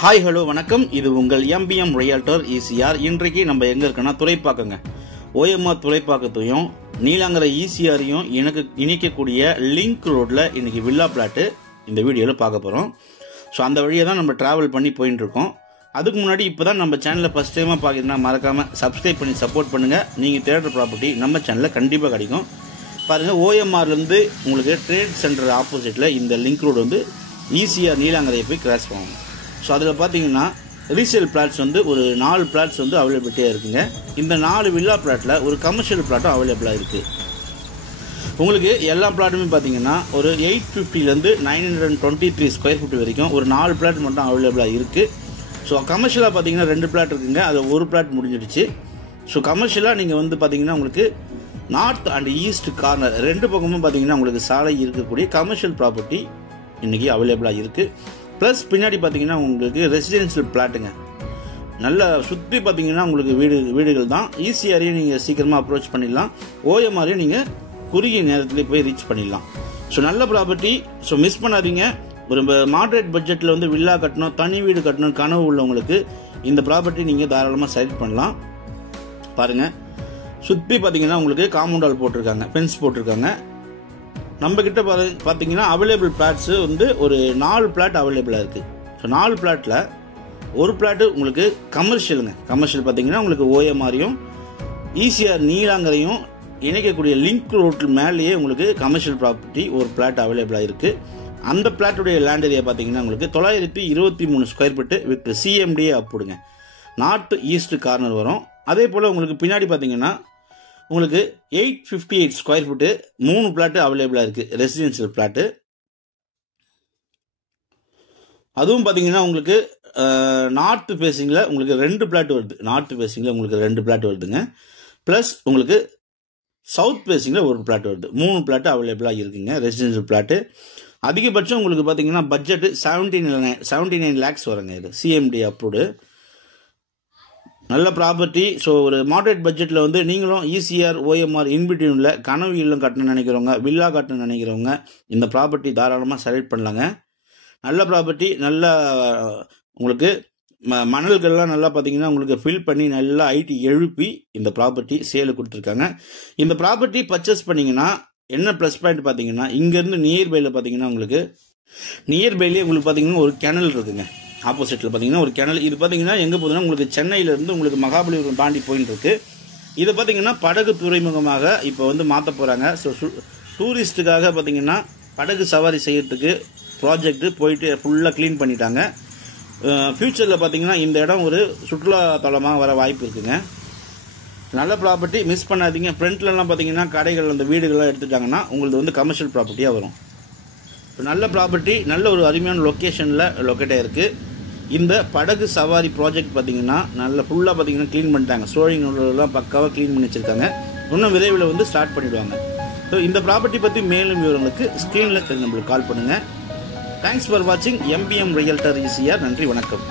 Hi hello வணக்கம். இது உங்கள் எம்பிஎம் ரியல்டர் ஈசிஆர். இன்றைக்கு நம்ம எங்க இருக்கோம்னா துறைப்பாக்கங்க. ஓஎம்ஆர் துறைப்பாக்கத்தையும் நீலாங்கரை ஈசிஆரையும் இணைக்கக்கூடிய லிங்க் ரோட்ல இன்னைக்கு வில்லா பிளாட்டு இந்த வீடியோவில் பார்க்க போறோம். ஸோ அந்த வழியை தான் நம்ம டிராவல் பண்ணி போயிட்டு இருக்கோம். அதுக்கு முன்னாடி இப்போதான் நம்ம சேனலை ஃபர்ஸ்ட் டைமாக பார்க்குறீங்கன்னா மறக்காம சப்ஸ்கிரைப் பண்ணி சப்போர்ட் பண்ணுங்க. நீங்கள் தேடுற ப்ராப்பர்ட்டி நம்ம சேனலில் கண்டிப்பாக கிடைக்கும். பாருங்க, ஓஎம்ஆர்லேருந்து உங்களுக்கு ட்ரேட் சென்டர் ஆப்போசிட்டில் இந்த லிங்க் ரோடு வந்து ஈசிஆர் நீலாங்கரையை போய் கிராஸ் பண்ணணும். ஸோ அதில் பார்த்தீங்கன்னா ரீசேல் பிளாட்ஸ் வந்து ஒரு 4 பிளாட்ஸ் வந்து அவைலபிலிட்டியாக இருக்குங்க. இந்த 4 வில்லா பிளாட்டில் ஒரு கமர்ஷியல் பிளாட்டும் அவைலபிளாக இருக்குது. உங்களுக்கு எல்லா பிளாட்டுமே பார்த்தீங்கன்னா ஒரு 850லேருந்து 923 ஸ்கொயர் ஃபீட் வரைக்கும் ஒரு 4 பிளாட் மட்டும் அவைலபிளாக இருக்குது. ஸோ கமர்ஷியலாக பார்த்தீங்கன்னா 2 பிளாட் இருக்குங்க. அது ஒரு பிளாட் முடிஞ்சிடுச்சு. ஸோ கமர்ஷியலாக நீங்கள் வந்து பார்த்தீங்கன்னா உங்களுக்கு நார்த் அண்ட் ஈஸ்ட் கார்னர் 2 பக்கமும் பார்த்தீங்கன்னா உங்களுக்கு சாலை இருக்கக்கூடிய கமர்ஷியல் ப்ராப்பர்ட்டி இன்றைக்கி அவைலபிளாக இருக்குது. ப்ளஸ் பின்னாடி பார்த்தீங்கன்னா உங்களுக்கு ரெசிடென்ஷியல் பிளாட்டுங்க. நல்லா சுற்றி பார்த்தீங்கன்னா உங்களுக்கு வீடுகள் தான். ஈசிஆரையும் நீங்கள் சீக்கிரமாக அப்ரோச் பண்ணிடலாம். ஓஎம்ஆரையும் நீங்கள் குறுகிய நேரத்திலே போய் ரீச் பண்ணிடலாம். ஸோ நல்ல ப்ராப்பர்ட்டி. ஸோ மிஸ் பண்ணாதீங்க. ஒரு மாடரேட் பட்ஜெட்டில் வந்து வில்லா கட்டணும், தனி வீடு கட்டணும் கனவு உள்ளவங்களுக்கு இந்த ப்ராப்பர்ட்டி நீங்கள் தாராளமாக செலக்ட் பண்ணலாம். பாருங்கள், சுற்றி பார்த்தீங்கன்னா உங்களுக்கு காம்பவுண்ட் வால் போட்டிருக்காங்க, ஃபென்ஸ் போட்டிருக்காங்க. நம்ம கிட்ட பார்த்தீங்கன்னா அவைலபிள் பிளாட்ஸ் வந்து ஒரு 4 பிளாட் அவைலபிளாக இருக்குது. ஸோ 4 பிளாட்டில் ஒரு பிளாட்டு உங்களுக்கு கமர்ஷியலுங்க. கமர்ஷியல் பார்த்தீங்கன்னா உங்களுக்கு ஓஎம்ஆரையும் ஈசிஆர் நீலாங்கரையும் இணைக்கக்கூடிய லிங்க் ரோட்டில் மேலேயே உங்களுக்கு கமர்ஷியல் ப்ராப்பர்ட்டி ஒரு பிளாட் அவைலபிளாக இருக்குது. அந்த பிளாட்டுடைய லேண்ட் ஏரியா பார்த்தீங்கன்னா உங்களுக்கு 923 ஸ்கொயர் ஃபீட்டு வித் சிஎம்டிஏ அப்புடுங்க. நார்த் ஈஸ்ட் கார்னர் வரும். அதே போல் உங்களுக்கு பின்னாடி பார்த்தீங்கன்னா உங்களுக்கு 858 ஸ்கொயர் ஃபீட்டு 3 பிளாட்டு அவைலபிளாக இருக்குது, ரெசிடென்ஷியல் பிளாட்டு. அதுவும் பார்த்தீங்கன்னா உங்களுக்கு நார்த் ஃபேஸிங்கில் உங்களுக்கு 2 பிளாட் வருது. நார்த் ஃபேஸிங்கில் உங்களுக்கு 2 பிளாட் வருதுங்க. ப்ளஸ் உங்களுக்கு சவுத் ஃபேஸிங்கில் ஒரு பிளாட் வருது. 3 பிளாட்டு அவைலபிளாக இருக்குங்க, ரெசிடென்ஷியல் பிளாட்டு. அதிகபட்சம் உங்களுக்கு பார்த்தீங்கன்னா பட்ஜெட்டு 79 லேக்ஸ் வருங்க. இது சிஎம்டி அப்ரூவ்டு நல்ல ப்ராப்பர்ட்டி. ஸோ ஒரு மாடரேட் பட்ஜெட்டில் வந்து நீங்களும் ஈசிஆர் ஓஎம்ஆர் இன்பிட்வீனில் கனவு இல்லம் கட்டணும்னு நினைக்கிறவங்க, வில்லா கட்டணும்னு நினைக்கிறவங்க இந்த ப்ராப்பர்ட்டி தாராளமாக செலக்ட் பண்ணலாங்க. நல்ல ப்ராப்பர்ட்டி. நல்ல உங்களுக்கு மணல்கள்லாம் நல்லா பார்த்தீங்கன்னா உங்களுக்கு ஃபில் பண்ணி நல்லா ஐடி எழுப்பி இந்த ப்ராப்பர்ட்டி சேலு கொடுத்துருக்காங்க. இந்த ப்ராப்பர்ட்டி பர்ச்சேஸ் பண்ணிங்கன்னா என்ன ப்ளஸ் பாயிண்ட் பார்த்தீங்கன்னா இங்கேருந்து நியர்பையில் பார்த்தீங்கன்னா உங்களுக்கு நியர்பைலேயே உங்களுக்கு பார்த்தீங்கன்னா ஒரு கிணல் இருக்குங்க. ஆப்போசிட்டில் பார்த்தீங்கன்னா ஒரு கிணல். இது பார்த்தீங்கன்னா எங்கே போகுதுன்னா உங்களுக்கு சென்னையிலேருந்து உங்களுக்கு மகாபலிபுரம் தாண்டி போயின்னு இருக்கு. இதை பார்த்தீங்கன்னா படகு துறைமுகமாக இப்போ வந்து மாற்ற போகிறாங்க. ஸோ டூரிஸ்ட்டுக்காக பார்த்தீங்கன்னா படகு சவாரி செய்யறதுக்கு ப்ராஜெக்ட் போயிட்டு ஃபுல்லாக க்ளீன் பண்ணிட்டாங்க. ஃப்யூச்சரில் பார்த்தீங்கன்னா இந்த இடம் ஒரு சுற்றுலா தலமாக வர வாய்ப்பு இருக்குங்க. நல்ல ப்ராப்பர்ட்டி, மிஸ் பண்ணாதீங்க. ஃப்ரண்ட்லலாம் பார்த்தீங்கன்னா கடைகள் அந்த வீடுகள்லாம் எடுத்துட்டாங்கன்னா உங்களுக்கு வந்து கமர்ஷியல் ப்ராப்பர்ட்டியாக வரும். நல்ல ப்ராப்பர்ட்டி, நல்ல ஒரு அருமையான லொக்கேஷனில் லொக்கேட்டாக இருக்குது. இந்த படகு சவாரி ப்ராஜெக்ட் பார்த்தீங்கன்னா நல்ல ஃபுல்லாக பார்த்தீங்கன்னா க்ளீன் பண்ணிட்டாங்க. ஸ்டோரிங் எல்லாம் பக்காவாக க்ளீன் பண்ணி வச்சுருக்காங்க. இன்னும் விரைவில் வந்து ஸ்டார்ட் பண்ணிவிடுவாங்க. ஸோ இந்த ப்ராப்பர்ட்டி பற்றி மேலும் விவரங்களுக்கு ஸ்க்ரீனில் நம்மளுக்கு கால் பண்ணுங்கள். தேங்க்ஸ் ஃபார் வாட்சிங் எம்பிஎம் ரியல்டர் ஈசிஆர். நன்றி, வணக்கம்.